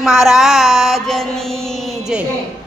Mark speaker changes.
Speaker 1: મહારાજની જય.